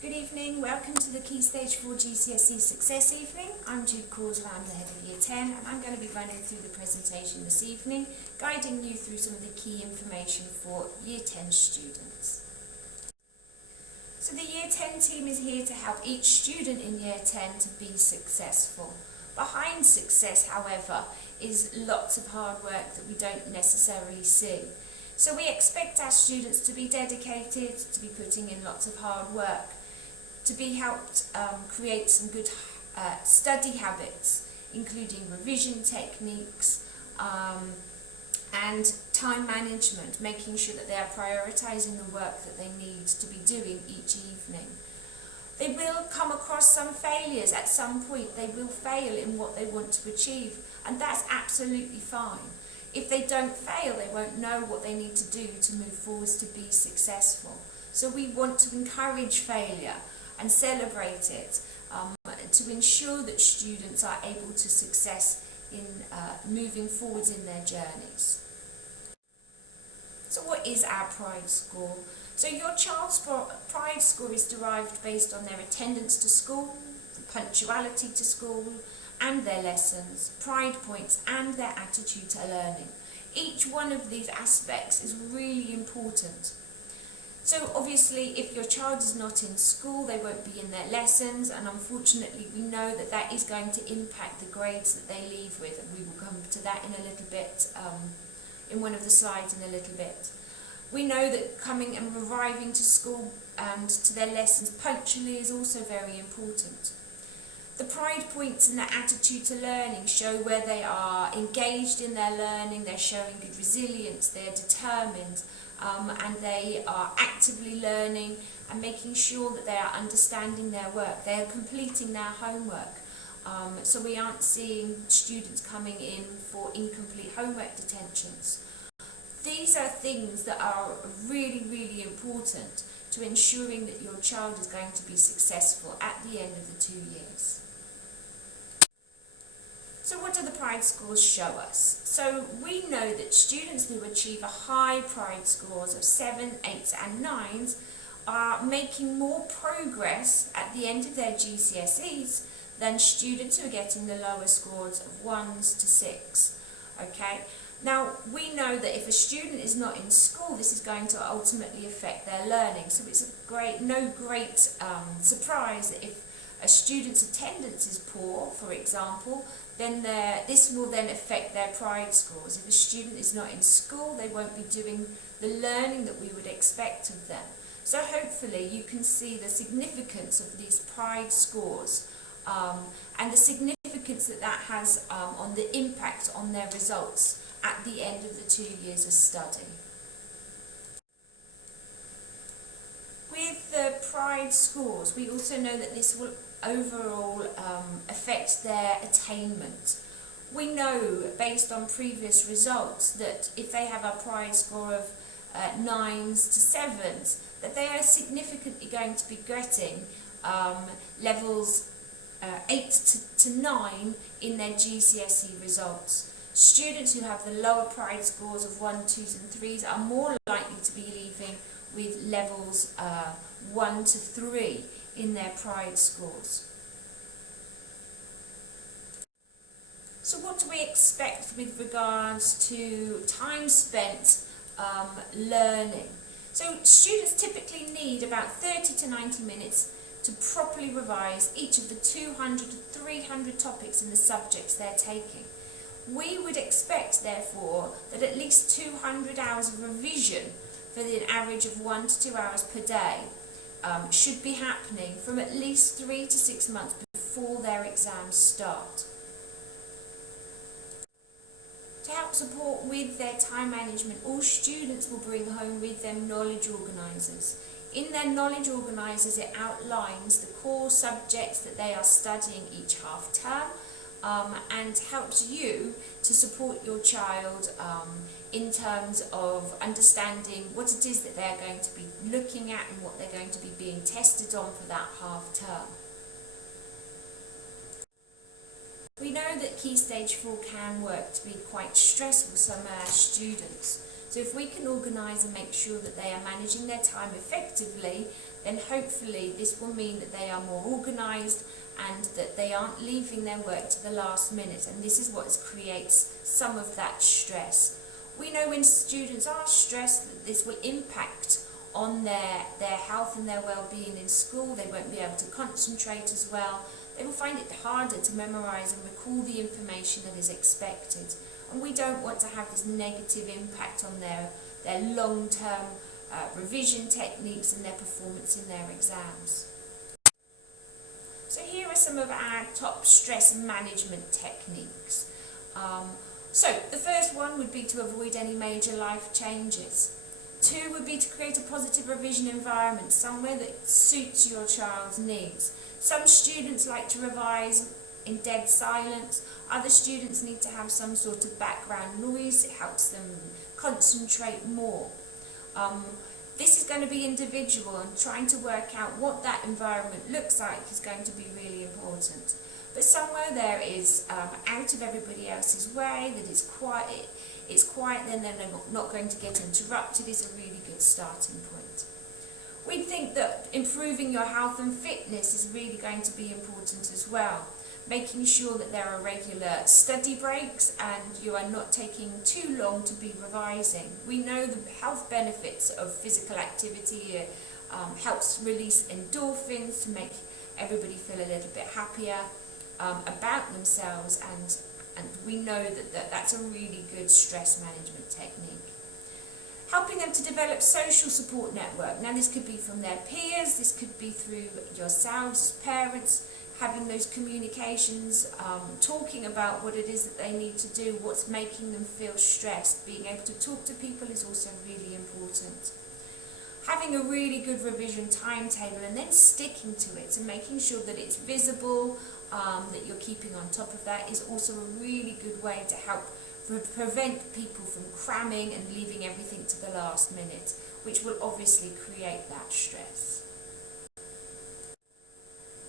Good evening, welcome to the Key Stage 4 GCSE Success Evening. I'm Jude Causwell, I'm the head of Year 10, and I'm going to be running through the presentation this evening, guiding you through some of the key information for Year 10 students. So the Year 10 team is here to help each student in Year 10 to be successful. Behind success, however, is lots of hard work that we don't necessarily see. So we expect our students to be dedicated, to be putting in lots of hard work, to be helped create some good study habits, including revision techniques and time management, making sure that they are prioritising the work that they need to be doing each evening. They will come across some failures at some point. They will fail in what they want to achieve, and that's absolutely fine. If they don't fail, they won't know what they need to do to move forwards to be successful. So we want to encourage failure and celebrate it to ensure that students are able to success in moving forwards in their journeys. So what is our pride score? So your child's pride score is derived based on their attendance to school, punctuality to school, and their lessons, pride points, and their attitude to learning. Each one of these aspects is really important. So obviously, if your child is not in school, they won't be in their lessons, and unfortunately we know that that is going to impact the grades that they leave with, and we will come to that in a little bit, in one of the slides in a little bit. We know that coming and arriving to school and to their lessons punctually is also very important. The pride points and the attitude to learning show where they are engaged in their learning, they're showing good resilience, they're determined, and they are actively learning and making sure that they are understanding their work, they are completing their homework. So we aren't seeing students coming in for incomplete homework detentions. These are things that are really, really important to ensuring that your child is going to be successful at the end of the 2 years. So what do the pride scores show us? So we know that students who achieve a high pride scores of 7, 8s and 9s are making more progress at the end of their GCSEs than students who are getting the lower scores of 1s to 6. Okay? Now, we know that if a student is not in school, this is going to ultimately affect their learning. So it's no great surprise that if a student's attendance is poor, for example, then this will then affect their pride scores. If a student is not in school, they won't be doing the learning that we would expect of them. So hopefully you can see the significance of these pride scores and the significance that that has on the impact on their results at the end of the 2 years of study. With the pride scores, we also know that this will overall affect their attainment. We know, based on previous results, that if they have a pride score of 9s to 7s, that they are significantly going to be getting levels 8 to 9 in their GCSE results. Students who have the lower pride scores of 1, 2s and 3s are more likely to be leaving with levels 1 to 3 in their pride scores. So what do we expect with regards to time spent learning? So students typically need about 30 to 90 minutes to properly revise each of the 200 to 300 topics in the subjects they're taking. We would expect, therefore, that at least 200 hours of revision for the average of 1 to 2 hours per day should be happening from at least 3 to 6 months before their exams start. To help support with their time management, all students will bring home with them knowledge organisers. In their knowledge organisers, it outlines the core subjects that they are studying each half term, and helps you to support your child in terms of understanding what it is that they're going to be looking at and what they're going to be being tested on for that half term. We know that Key Stage 4 can work to be quite stressful for some of our students. So if we can organise and make sure that they are managing their time effectively, then hopefully this will mean that they are more organised and that they aren't leaving their work to the last minute, and this is what creates some of that stress. We know when students are stressed that this will impact on their health and their well-being in school. They won't be able to concentrate as well. They will find it harder to memorise and recall the information that is expected. And we don't want to have this negative impact on their long-term revision techniques and their performance in their exams. So here are some of our top stress management techniques. So the first one would be to avoid any major life changes. 2 would be to create a positive revision environment, somewhere that suits your child's needs. Some students like to revise in dead silence. Other students need to have some sort of background noise. It helps them concentrate more. This is going to be individual, and trying to work out what that environment looks like is going to be really important. But somewhere there is out of everybody else's way, that it's quiet, then they're not going to get interrupted, is a really good starting point. We think that improving your health and fitness is really going to be important as well. Making sure that there are regular study breaks and you are not taking too long to be revising. We know the health benefits of physical activity. Helps release endorphins to make everybody feel a little bit happier about themselves, and we know that that's a really good stress management technique. Helping them to develop social support network. Now this could be from their peers, this could be through yourselves as parents, having those communications, talking about what it is that they need to do, what's making them feel stressed. Being able to talk to people is also really important. Having a really good revision timetable and then sticking to it, and making sure that it's visible, that you're keeping on top of that, is also a really good way to help prevent people from cramming and leaving everything to the last minute, which will obviously create that stress.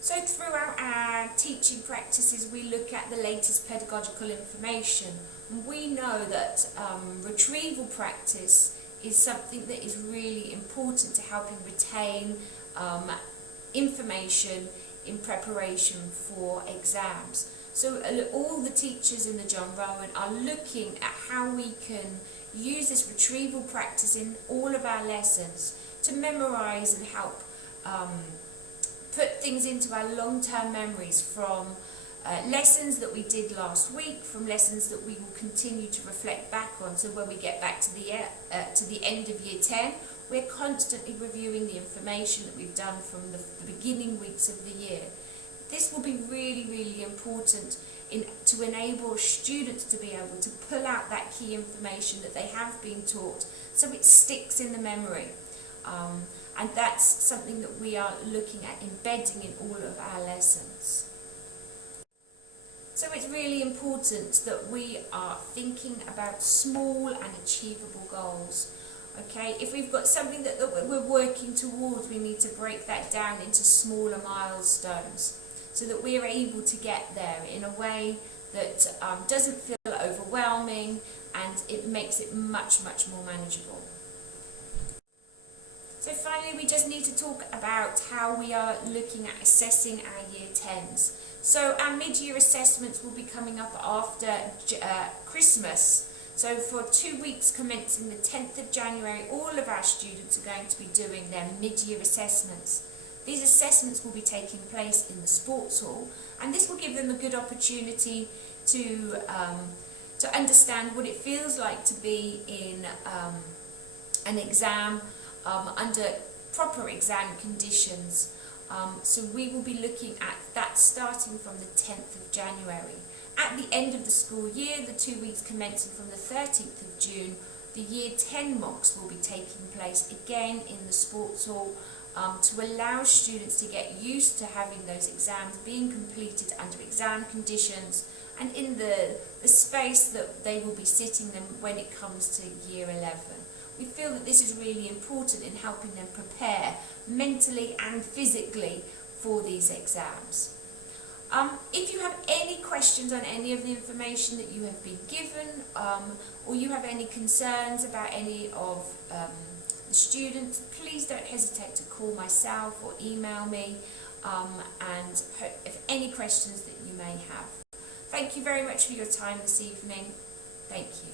So throughout our teaching practices, we look at the latest pedagogical information. And we know that retrieval practice is something that is really important to helping retain information in preparation for exams. So all the teachers in the John Rowan are looking at how we can use this retrieval practice in all of our lessons to memorise and help put things into our long-term memories from lessons that we did last week, from lessons that we will continue to reflect back on. So when we get back to the end of year 10, we're constantly reviewing the information that we've done from the beginning weeks of the year. This will be really, really important to enable students to be able to pull out that key information that they have been taught, so it sticks in the memory. And that's something that we are looking at embedding in all of our lessons. So it's really important that we are thinking about small and achievable goals. Okay, if we've got something that we're working towards, we need to break that down into smaller milestones so that we're able to get there in a way that doesn't feel overwhelming, and it makes it much, much more manageable. So finally, we just need to talk about how we are looking at assessing our year 10s. So our mid-year assessments will be coming up after Christmas. So for 2 weeks commencing the 10th of January, all of our students are going to be doing their mid-year assessments. These assessments will be taking place in the sports hall, and this will give them a good opportunity to understand what it feels like to be in an exam under proper exam conditions. So we will be looking at that starting from the 10th of January. At the end of the school year, the 2 weeks commencing from the 13th of June, the year 10 mocks will be taking place again in the sports hall to allow students to get used to having those exams being completed under exam conditions and in the space that they will be sitting them when it comes to year 11. We feel that this is really important in helping them prepare mentally and physically for these exams. If you have any questions on any of the information that you have been given, or you have any concerns about any of the the students, please don't hesitate to call myself or email me, and if any questions that you may have. Thank you very much for your time this evening. Thank you.